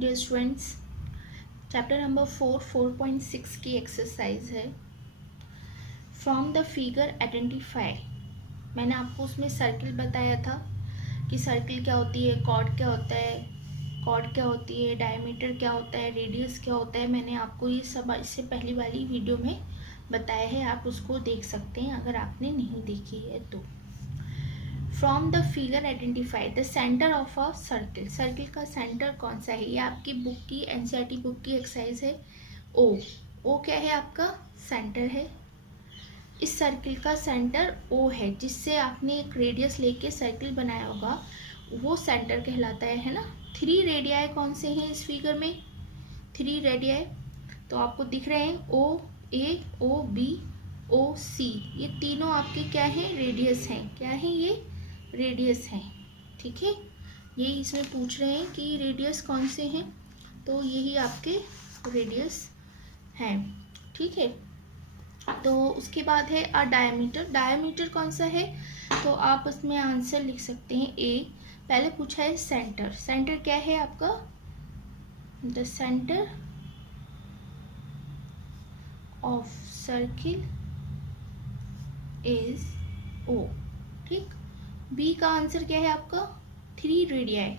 Dear students, chapter number 4.6 की exercise है from the figure identify. मैंने आपको उसमें सर्किल बताया था कि सर्किल क्या होती है, कॉर्ड क्या होता है, कॉर्ड क्या होती है, डायमीटर क्या होता है, रेडियस क्या होता है। मैंने आपको ये सब इससे पहली वाली वीडियो में बताया है, आप उसको देख सकते हैं अगर आपने नहीं देखी है तो। From the figure identify the centre of a circle. Circle का सेंटर कौन सा है? ये आपकी बुक की एनसीईआरटी बुक की एक्सरसाइज है। ओ क्या है? आपका सेंटर है। इस सर्किल का सेंटर ओ है, जिससे आपने एक रेडियस लेके सर्किल बनाया होगा, वो सेंटर कहलाता है ना। 3 रेडियाई कौन से हैं इस फिगर में? 3 रेडियाई तो आपको दिख रहे हैं, ओ ए, ओ बी, ओ सी। ये तीनों आपके क्या है? रेडियस हैं। क्या है ये? रेडियस हैं। ठीक है, यही इसमें पूछ रहे हैं कि रेडियस कौन से हैं, तो यही आपके रेडियस हैं। ठीक है, तो उसके बाद है अ डायमीटर। डायमीटर कौन सा है? तो आप उसमें आंसर लिख सकते हैं ए। पहले पूछा है सेंटर। सेंटर क्या है आपका? The centre of circle is O. ठीक, बी का आंसर क्या है आपका? 3 रेडियाई।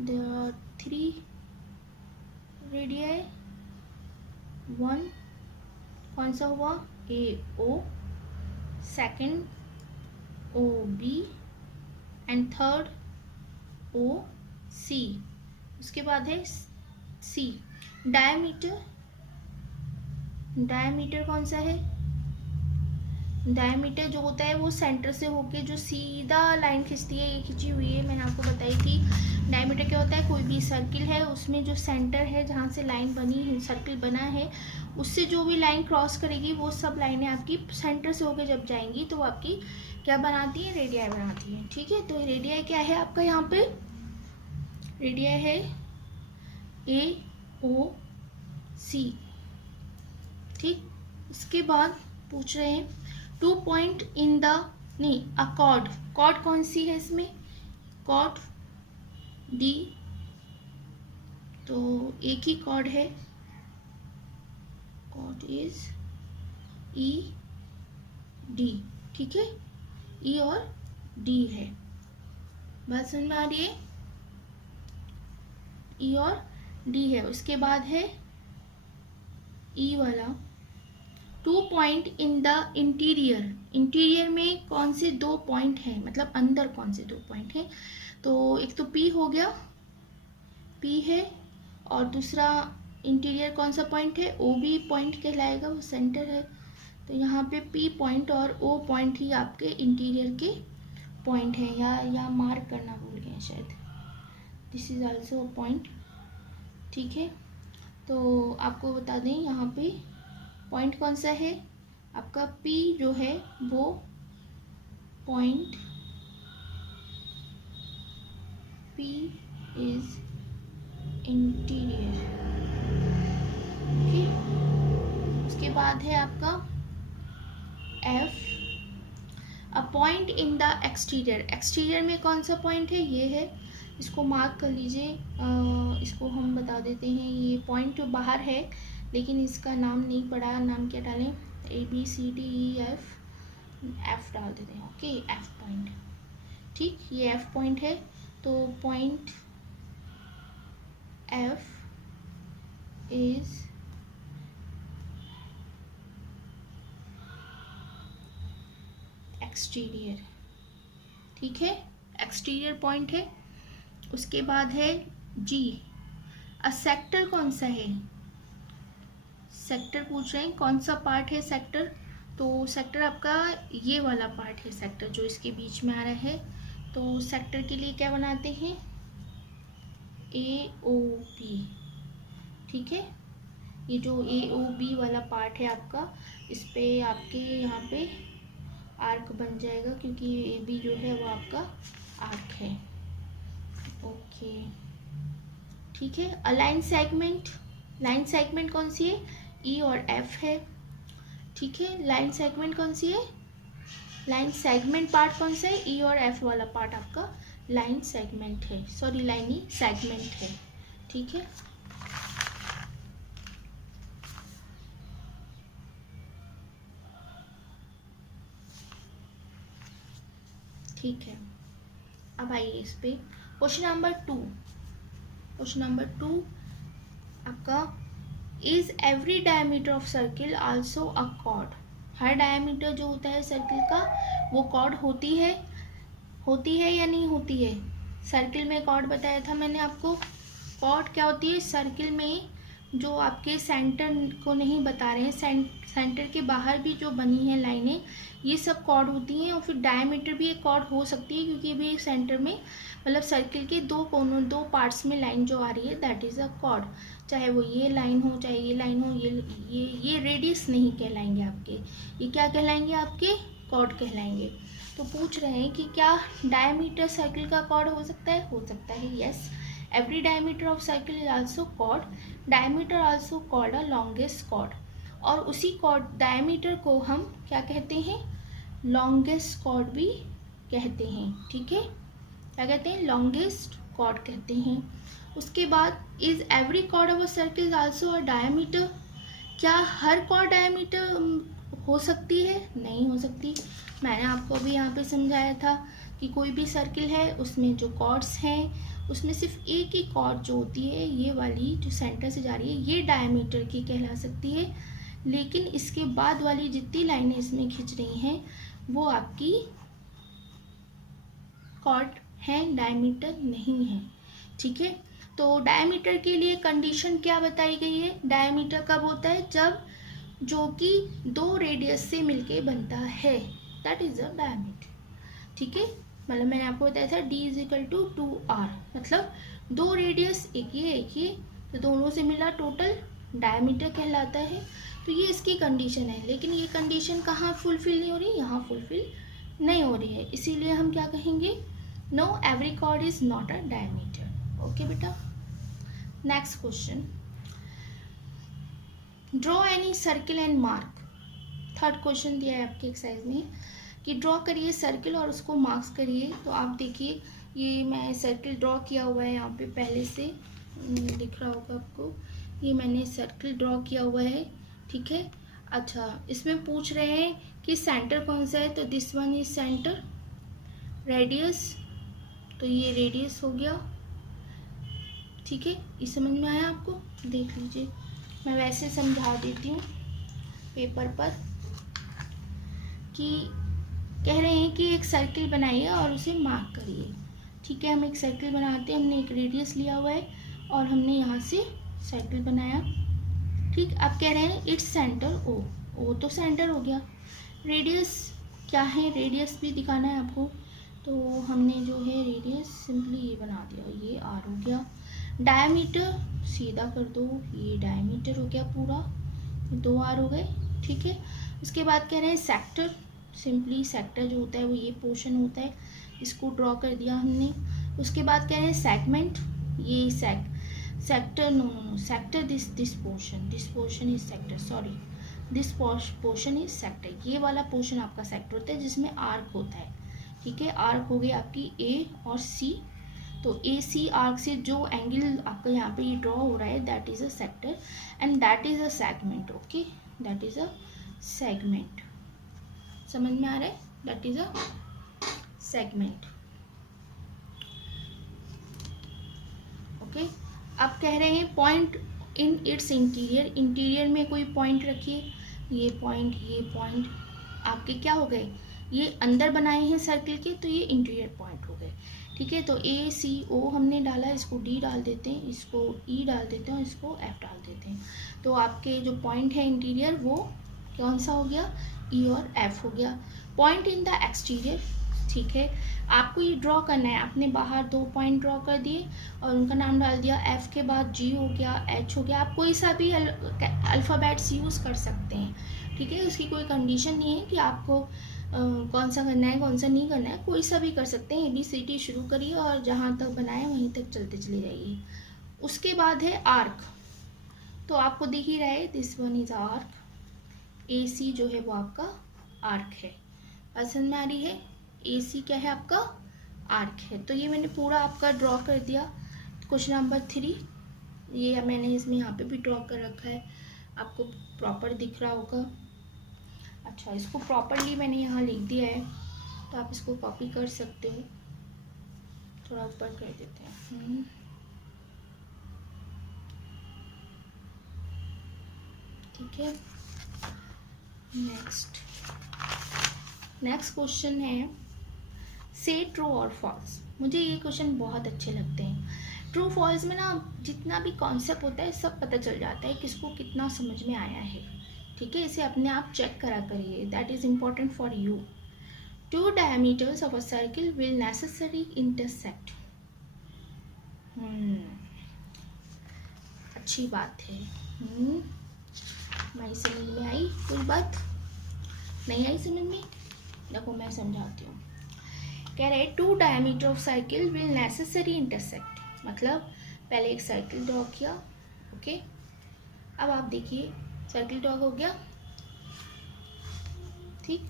There are 3 radii. 1 कौन सा हुआ? A O, second O B and third O C. उसके बाद है सी। डायमीटर, डायमीटर कौन सा है? डायमीटर जो होता है वो सेंटर से होके जो सीधा लाइन खींचती है, ये खींची हुई है, मैंने आपको बताई थी। डायमीटर क्या होता है? कोई भी सर्किल है उसमें जो सेंटर है, जहाँ से लाइन बनी है, सर्किल बना है, उससे जो भी लाइन क्रॉस करेगी वो सब लाइनें आपकी सेंटर से होके जब जाएंगी तो वो आपकी क्या बनाती है? रेडियाई बनाती है। ठीक है, तो रेडियाई क्या है आपका? यहाँ पे रेडियाई है ए ओ सी। ठीक, उसके बाद पूछ रहे हैं 2 पॉइंट इन द, नहीं, अ कॉर्ड। कॉर्ड कौन सी है इसमें? कॉर्ड डी, तो एक ही कॉर्ड है, कॉर्ड इज ई डी। ठीक है, ई और डी है। बात समझ में आ रही है? ई और डी है। उसके बाद है ई वाला 2 point in the interior. Interior में कौन से 2 पॉइंट हैं, मतलब अंदर कौन से 2 पॉइंट हैं? तो एक तो पी हो गया, पी है, और दूसरा इंटीरियर कौन सा पॉइंट है? ओ बी पॉइंट कहलाएगा, वो सेंटर है। तो यहाँ पे पी पॉइंट और ओ पॉइंट ही आपके इंटीरियर के पॉइंट हैं। या मार्क करना भूल गए शायद, this is also a point. ठीक है, तो आपको बता दें यहाँ पे पॉइंट कौन सा है आपका? P जो है वो पॉइंट P इज इंटीरियर। ठीक, उसके बाद है आपका F, a point in the exterior. Exterior में कौन सा पॉइंट है? ये है, इसको मार्क कर लीजिए। इसको हम बता देते हैं, ये पॉइंट बाहर है लेकिन इसका नाम नहीं पड़ा। नाम क्या डालें? A B C D E F, F डाल देते हैं। Okay, F point. ठीक, ये एफ पॉइंट है, तो पॉइंट एफ इज एक्सटीरियर। ठीक है, एक्सटीरियर पॉइंट है। उसके बाद है जी, अ सेक्टर कौन सा है? सेक्टर पूछ रहे हैं, कौन सा पार्ट है सेक्टर? तो सेक्टर आपका ये वाला पार्ट है, सेक्टर जो इसके बीच में आ रहा है। तो सेक्टर के लिए क्या बनाते हैं? ए ओ बी। ठीक है, ये जो ए ओ बी वाला पार्ट है आपका, इस पे आपके यहाँ पे आर्क बन जाएगा, क्योंकि ए बी जो है वो आपका आर्क है। ओके, ठीक है। अलाइन सेगमेंट, लाइन सेगमेंट कौन सी है? ई और एफ है। ठीक है, लाइन सेगमेंट कौन सी है? लाइन सेगमेंट पार्ट कौन सा है? ई और एफ वाला पार्ट आपका लाइन सेगमेंट है, सॉरी लाइन ही सेगमेंट है। ठीक है, ठीक है। अब आइए इस पे क्वेश्चन नंबर 2। क्वेश्चन नंबर 2 आपका, is every diameter of circle also a cord? Her diameter जो होता है सर्किल का वो कॉर्ड होती है या नहीं होती है? सर्किल में कॉर्ड बताया था मैंने आपको। कॉर्ड क्या होती है? सर्किल में जो आपके सेंटर को नहीं बता रहे हैं, सेंटर के बाहर भी जो बनी है लाइनें, ये सब कॉर्ड होती हैं। और फिर डायमीटर भी एक कॉर्ड हो सकती है, क्योंकि अभी सेंटर में मतलब सर्किल के दो कोनों, दो पार्ट्स में लाइन जो आ रही है दैट इज़ अ कॉर्ड। चाहे वो ये लाइन हो, चाहे ये लाइन हो, ये रेडियस नहीं कहलाएंगे आपके, ये क्या कहलाएंगे आपके? कॉर्ड कहलाएंगे। तो पूछ रहे हैं कि क्या डायमीटर सर्किल का कॉर्ड हो सकता है? हो सकता है, yes. Every diameter of circle is also chord, diameter also called a longest chord. और उसी कॉर्ड डायमीटर को हम क्या कहते हैं? लॉन्गेस्ट कॉर्ड भी कहते हैं। ठीक है, क्या कहते हैं? लॉन्गेस्ट कॉर्ड कहते हैं। उसके बाद, is every chord of a circle also a diameter? क्या हर कॉर्ड डायमीटर हो सकती है? नहीं हो सकती। मैंने आपको अभी यहाँ पे समझाया था कि कोई भी सर्किल है उसमें जो कॉर्ड्स हैं उसमें सिर्फ एक ही कॉर्ड जो होती है, ये वाली जो सेंटर से जा रही है, ये डायमीटर की कहला सकती है। लेकिन इसके बाद वाली जितनी लाइनें इसमें खिंच रही हैं वो आपकी कॉर्ड हैं, डायमीटर नहीं है। ठीक है, तो डायमीटर के लिए कंडीशन क्या बताई गई है? डायमीटर कब होता है? जब जो कि दो रेडियस से मिलके बनता है, दैट इज अ डायमीटर। ठीक है, मतलब मैंने आपको बताया था d is equal to 2r, मतलब दो रेडियस, एक ये, तो दोनों से मिला टोटल डायमीटर कहलाता है। तो ये इसकी कंडीशन है। लेकिन ये कंडीशन कहाँ फुलफिल नहीं हो रही? यहाँ फुलफिल नहीं हो रही है, इसीलिए हम क्या कहेंगे? No, every chord is not a diameter. Okay बेटा, next question, draw any circle and mark. Third question दिया है आपके एक्सरसाइज में कि ड्रॉ करिए सर्किल और उसको मार्क्स करिए। तो आप देखिए, ये मैं सर्किल ड्रॉ किया हुआ है यहाँ पे पहले से, दिख रहा होगा आपको, ये मैंने सर्किल ड्रॉ किया हुआ है। ठीक है, अच्छा, इसमें पूछ रहे हैं कि सेंटर कौन सा है, तो this one is centre. Radius, तो ये रेडियस हो गया। ठीक है, ये समझ में आया आपको? देख लीजिए, मैं वैसे समझा देती हूँ पेपर पर कि कह रहे हैं कि एक सर्किल बनाइए और उसे मार्क करिए। ठीक है, हम एक सर्किल बनाते हैं, हमने एक रेडियस लिया हुआ है और हमने यहाँ से सर्किल बनाया। ठीक, अब कह रहे हैं इट्स सेंटर ओ तो सेंटर हो गया। रेडियस क्या है? रेडियस भी दिखाना है आपको, तो हमने जो है रेडियस सिंपली ये बना दिया, ये आर हो गया। डायमीटर सीधा कर दो, ये डायमीटर हो गया पूरा, 2r हो गए। ठीक है, उसके बाद कह रहे हैं सेक्टर, सिंपली सेक्टर जो होता है वो ये पोर्शन होता है, इसको ड्रॉ कर दिया हमने। उसके बाद कह रहे हैं सेगमेंट, ये sector no sector, this portion is sector, sorry this portion is sector. ये वाला पोर्शन आपका सेक्टर होता है जिसमें आर्क होता है। ठीक है, आर्क हो गई आपकी ए और सी, तो ए सी आर्क से जो एंगल आपका यहाँ पे ये ड्रॉ हो रहा है that is a sector and that is a segment. Okay, that is a segment, समझ में आ रहा है? That is a segment. Okay, अब कह रहे हैं point in its interior, interior में कोई पॉइंट रखिए। ये पॉइंट आपके क्या हो गए? ये अंदर बनाए हैं सर्किल के, तो ये इंटीरियर पॉइंट हो गए। ठीक है, तो ए सी ओ हमने डाला, इसको डी डाल देते हैं, इसको ई डाल देते हैं और इसको एफ डाल देते हैं। तो आपके जो पॉइंट है इंटीरियर वो कौन सा हो गया? ई और एफ हो गया। पॉइंट इन द एक्सटीरियर, ठीक है, आपको ये ड्रॉ करना है। आपने बाहर दो पॉइंट ड्रॉ कर दिए और उनका नाम डाल दिया, एफ के बाद जी हो गया, एच हो गया। आप कोई सा भी अल्फ़ाबेट्स यूज़ कर सकते हैं। ठीक है, उसकी कोई कंडीशन नहीं है कि आपको कौन सा करना है कौन सा नहीं करना है, कोई सा भी कर सकते हैं। ABCD शुरू करिए और जहाँ तक बनाए वहीं तक चलते चले जाइए। उसके बाद है आर्क, तो आपको दिख ही रहा है this one is arc, AC जो है वो आपका आर्क है। पसंद में आ रही है? AC क्या है आपका? आर्क है। तो ये मैंने पूरा आपका ड्रॉ कर दिया। क्वेश्चन नंबर 3 ये मैंने इसमें यहाँ पे भी ड्रॉ कर रखा है, आपको प्रॉपर दिख रहा होगा। अच्छा, इसको प्रॉपरली मैंने यहाँ लिख दिया है, तो आप इसको कॉपी कर सकते हो। थोड़ा ऊपर कर देते हैं। ठीक है, नेक्स्ट क्वेश्चन है से ट्रू और फॉल्स। मुझे ये क्वेश्चन बहुत अच्छे लगते हैं। ट्रू फॉल्स में ना जितना भी कॉन्सेप्ट होता है सब पता चल जाता है किसको कितना समझ में आया है। ठीक है, इसे अपने आप चेक करा करिए, that is important for you. Two diameters of a circle will necessary intersect. अच्छी बात है। मैं समझ में आई कोई बात? नहीं आई समझ में? देखो मैं समझाती हूँ। कह रहे two diameter of circle will necessary intersect, मतलब पहले एक सर्किल ड्रॉ किया। ओके, अब आप देखिए सर्किल ड्रॉ हो गया। ठीक,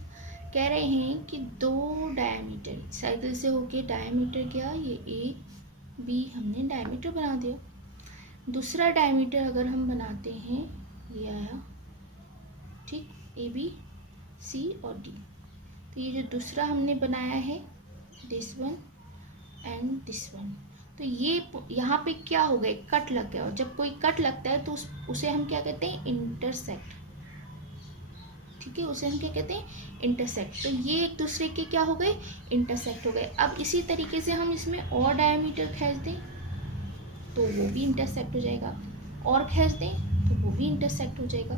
कह रहे हैं कि दो डायमीटर सर्किल से होके डायमीटर क्या, ये ए बी हमने डायमीटर बना दिया। दूसरा डायमीटर अगर हम बनाते हैं, ये आया, ठीक, ए बी सी और डी। तो ये जो दूसरा हमने बनाया है, this one and this one, तो ये यहाँ पे क्या हो गया, कट लग गया। और जब कोई कट लगता है तो उसे हम क्या कहते हैं, इंटरसेक्ट। ठीक है, उसे हम क्या कहते हैं, इंटरसेक्ट। तो ये एक दूसरे के क्या हो गए, इंटरसेक्ट हो गए। अब इसी तरीके से हम इसमें और डायमीटर खींच दें तो वो भी इंटरसेक्ट हो जाएगा, और खींच दें तो वो भी इंटरसेक्ट हो जाएगा।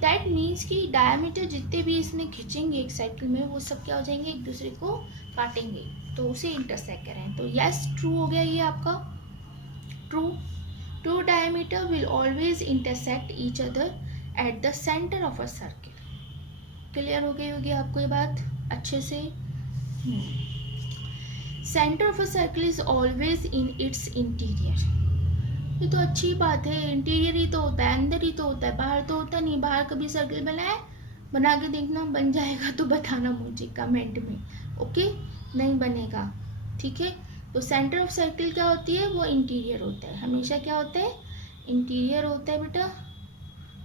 दैट मीन्स कि डायमीटर जितने भी इसमें खींचेंगे एक साइकिल में, वो सब क्या हो जाएंगे, एक दूसरे को काटेंगे, तो उसे इंटरसेक्ट करें। तो यस, ट्रू हो गया ये आपका, true. Two diameter will always intersect each other at the centre of a circle. Clear हो गई होगी आपको ये बात अच्छे से? Centre of a circle is always in its interior. ये तो अच्छी बात है, इंटीरियर ही तो होता है, अंदर ही तो होता है, बाहर तो होता नहीं। बाहर कभी सर्किल बनाए, बना के देखना, बन जाएगा तो बताना मुझे कमेंट में। ओके, नहीं बनेगा, ठीक है। तो सेंटर ऑफ सर्किल क्या होती है, वो इंटीरियर होता है, हमेशा क्या होता है, इंटीरियर होता है बेटा,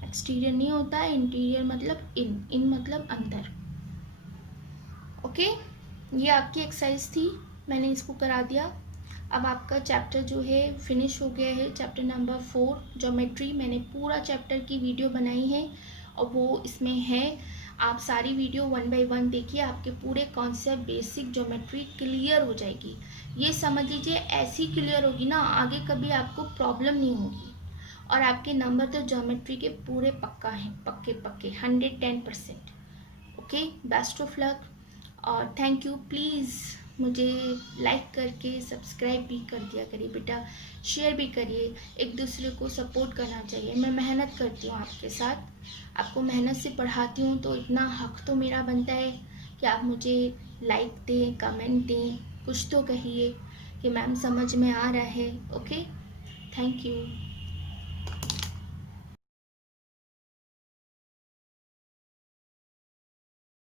एक्सटीरियर नहीं होता है। इंटीरियर मतलब इन मतलब अंदर। ओके, ये आपकी एक्सरसाइज थी, मैंने इसको करा दिया। अब आपका चैप्टर जो है फिनिश हो गया है, चैप्टर नंबर 4 ज्योमेट्री। मैंने पूरा चैप्टर की वीडियो बनाई है और वो इसमें है। आप सारी वीडियो 1 बाय 1 देखिए, आपके पूरे कॉन्सेप्ट बेसिक ज्योमेट्री क्लियर हो जाएगी। ये समझ लीजिए ऐसी क्लियर होगी ना, आगे कभी आपको प्रॉब्लम नहीं होगी। और आपके नंबर तो ज्योमेट्री के पूरे पक्का हैं, पक्के 110%। ओके, बेस्ट ऑफ लक और थैंक यू। प्लीज़ मुझे लाइक करके सब्सक्राइब भी कर दिया करिए बेटा, शेयर भी करिए, एक दूसरे को सपोर्ट करना चाहिए। मैं मेहनत करती हूँ आपके साथ, आपको मेहनत से पढ़ाती हूँ, तो इतना हक तो मेरा बनता है कि आप मुझे लाइक दें, कमेंट दें, कुछ तो कहिए कि मैम समझ में आ रहा है। Okay, thank you.